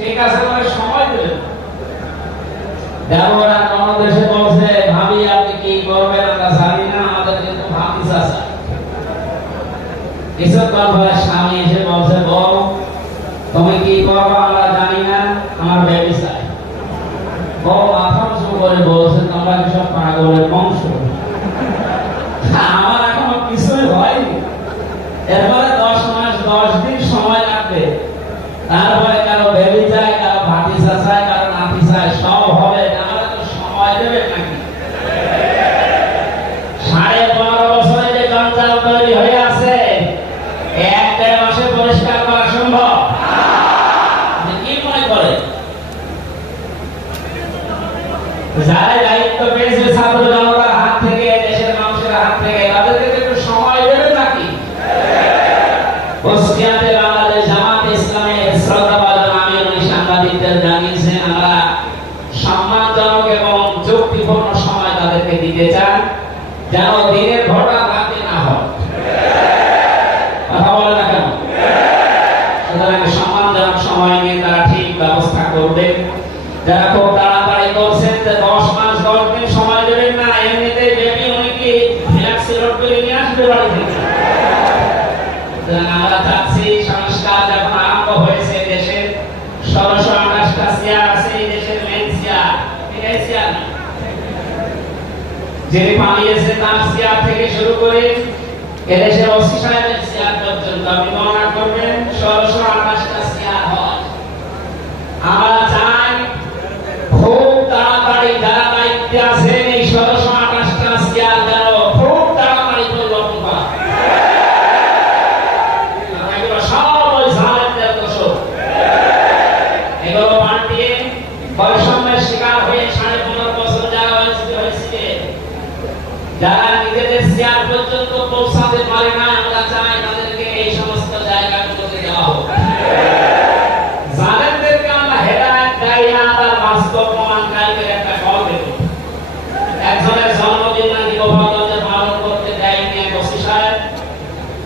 সেই কাছে করে সময় দেবেন। দেবরা কোন দেশে বলছে ভাবি আপনি কি করবেন আমরা জানি না, আমাদের কিন্তু ভাবি চাচা। কিছুক্ষণ পরে স্বামী এসে বলছে বউ তুমি কি করবো আমরা জানি না, আমার বেবি চাই। বউ মাথা উঁচু করে বলছে তোমরা কি সব পাগলের বংশ? আমার এখনো কিছুই হয়নি। এরপরে 10 মাস 10 দিন সময় লাগবে, তারপরে কারো বেবি চাই, কারো ভাতিজা চাই, কারো নাতি চাই, সব হবে। আমরা তো সময় দেবে নাকি? 15.5 বছরে যে জঞ্জাল তৈরি হয়ে আছে 1-1.5 মাসে পরিষ্কার করা সম্ভব? কি মনে করে যারা দায়িত্ব পেয়েছে ছাত্র জনতার হাত থেকে, দেশের মানুষের হাত থেকে, তাদেরকে একটু সময় দেবে নাকি? কুষ্টিয়াতে বাংলাদেশ জামাত ইসলামের শ্রদ্ধাভাজন আমির সাংবাদিকদের জানিয়েছেন আমরা সম্মানজনক এবং যুক্তিপূর্ণ সময় তাদেরকে দিতে চান, যেন দিনের ঘটা রাতে না হয়। কথা বলে না কেন? সুতরাং সম্মানজনক সময় নিয়ে তারা ঠিক ব্যবস্থা করবে। যারা খুব তাড়াতাড়ি করছেন যে 10 মাস 10 দিন সময় দেবেন না, এমনিতেই বেবি উনি কি ফ্ল্যাক্সিলোড করে নিয়ে আসবে বাড়ি থেকে। আমরা চাচ্ছি সংস্কার যখন আরম্ভ হয়েছে, দেশের 1628টা চেয়ার আছে, এই দেশের মেন চেয়ার, এই চেয়ার যিনি পালিয়েছে তার চেয়ার থেকে শুরু করে এদেশের ওসি সাহেবের চেয়ার পর্যন্ত আপনি গণনা করবেন 1628টা চেয়ার হয়। আমরা চাই খুব তাড়াতাড়ি যারা দায়িত্বে আছেন এই 1628টা চেয়ার যেন খুব তাড়াতাড়ি পরিবর্তন করা হয়। বৈষম্যের শিকার হয়ে 15.5 বছর যারা হয়েছে, যারা নিজেদের চেয়ার পর্যন্ত পৌঁছাতে পারে না, আমরা চাই তাদেরকে এই সমস্ত জায়গাগুলোতে দেওয়া হোক। যাদেরকে আমরা হেদায়েত দেই না তার বাস্তব প্রমাণকারীদের একটা ফল দেব। একজনের জন্মদিন নাকি গোপালগঞ্জে পালন করতে দেয়নি এক ওসি সাহেব,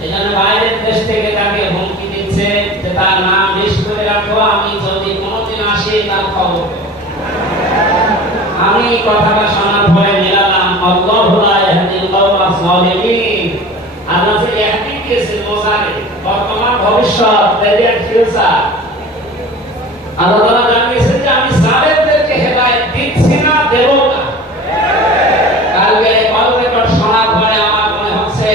এজন্য বাইরের দেশ থেকে তাকে হুমকি দিচ্ছে যে তার নাম লিস্ট করে রাখো, আমি যদি কোনোদিন আসি তার খবর। আমি কথাটা শোনার পরে মিলালাম আল্লাহু লা ইয়াহদিল কওমা যালিমিন। আল্লাহ যে ইয়াহদি দিয়েছেন মোজারে, বর্তমান ভবিষ্যৎ, প্রেজেন্ট ফিউচার। আল্লাহ তাআলা জানিয়েছেন যে আমি জালেমদেরকে হেদায়েত দিচ্ছি না, দেব না। কালকে কল রেকর্ড শোনার পরে আমার মনে হচ্ছে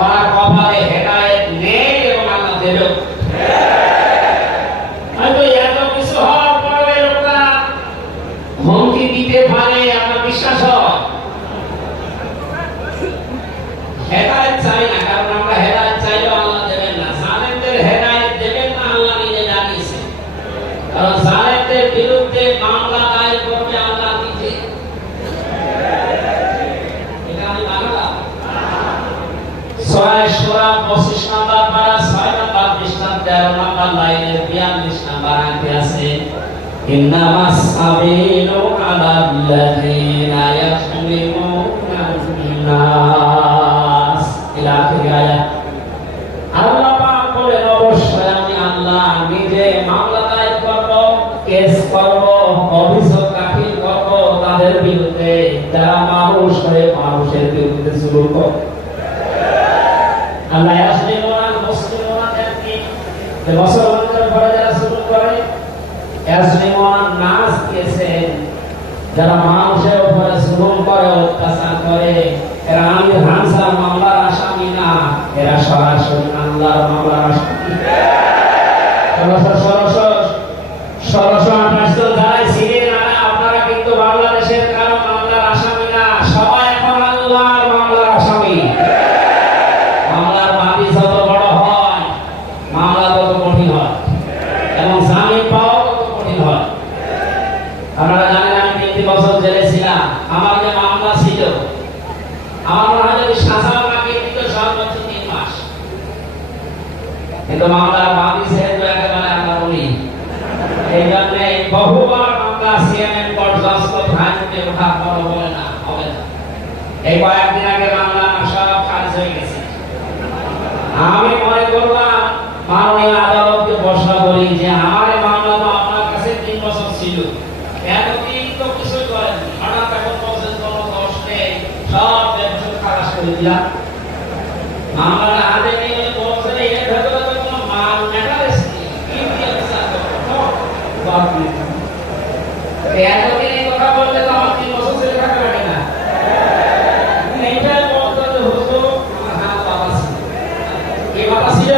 ওনার কপালে হেদায়েত নেই এবং আল্লাহ দেবেও। হুমকি দিতে পারে আপনার বিশ্বাস হয়? হেদায়েত চাই না, কারণ আমরা হেদায়েত চাইলেও আল্লাহ দেবেন না। জালেমদের হেদায়েত দেবেন না আল্লাহ নিজে জানিয়েছেন, কারণ জালেমদের বিরুদ্ধে মামলা দায়ের করবে আল্লাহ নিজে। এটা আমি বানালাম। 6 সূরা 25 নম্বর পারা 6 নম্বর পৃষ্ঠা 13 নম্বর লাইনের 42 নম্বর আয়াতে আছে ইন্নামাস সাবিলু আলাল্লাযীনা ইয়াযলিমুনা আন-নাস ইলা আখির আয়াত। আল্লাহ পাক বলেন অবশ্যই আমি আল্লাহ নিজে মামলা দায়ের করব, কেস করব, অভিযোগ দাখিল করব তাদের বিরুদ্ধে যারা মানুষ হয়ে মানুষের বিরুদ্ধে জুলুম করে। আল্লাহ ইয়াযলিমুনা মুসলিমুনা দেখি যে মুসলমানদের উপরে যারা জুলুম করে, ইয়াযলিমুনা নাস দিয়েছেন যারা মানুষের উপরে জুলুম করে, অত্যাচার করে, এরা আমির হামজার মামলার আসামি না, এরা সরাসরি আল্লাহর মামলার আসামি। 1628 জন যারা ছিলেন আপনারা কিন্তু বাংলাদেশের কারো মামলার আসামি না, সবাই এখন আল্লাহর মামলার আসামি। মামলার বাদী যত বড় হয় মামলা তত কঠিন হয় এবং জামিন পাওয়া তত কঠিন হয়। আপনারা জানেন আমি 3 বছর জেলে ছিলাম, আমার যে মামলা ছিল আমার মনে হয় যদি সাজা আমাকে দিত সর্বোচ্চ 3 মাস, কিন্তু মামলার বাদী যেহেতু একেবারে আমরা বলি, এই জন্য বহুবার মামলা সিএমএম কোর্ট জজ কোর্ট হাইকোর্টে ওঠা বড় বলে না, হবে না। এই কয়েকদিন আগে মামলা সব খারিজ হয়ে গেছে। আমি মনে করলাম মাননীয় আদালতকে প্রশ্ন করি যে আমার মামলা তো ছিল, এতদিন তো কিছুই করেনি, হঠাৎ এখন বলছেন কোনো দোষ নেই, সব ব্যবসা খালাস করে দিলাম। মামলাটা হাতে নিয়ে গেলে বলছেন এর ভেতরে তো কোনো মাল মেটালেস নেই, কি দিয়ে বিচার করবো? বাপরে, এতদিন এই কথা বলতে তো আমার 3 বছর ছেলে থাকা লাগে না। এইটাই বলতে যে হুজুর আমার হাত বাবা ছিল, এই বাবা ছিল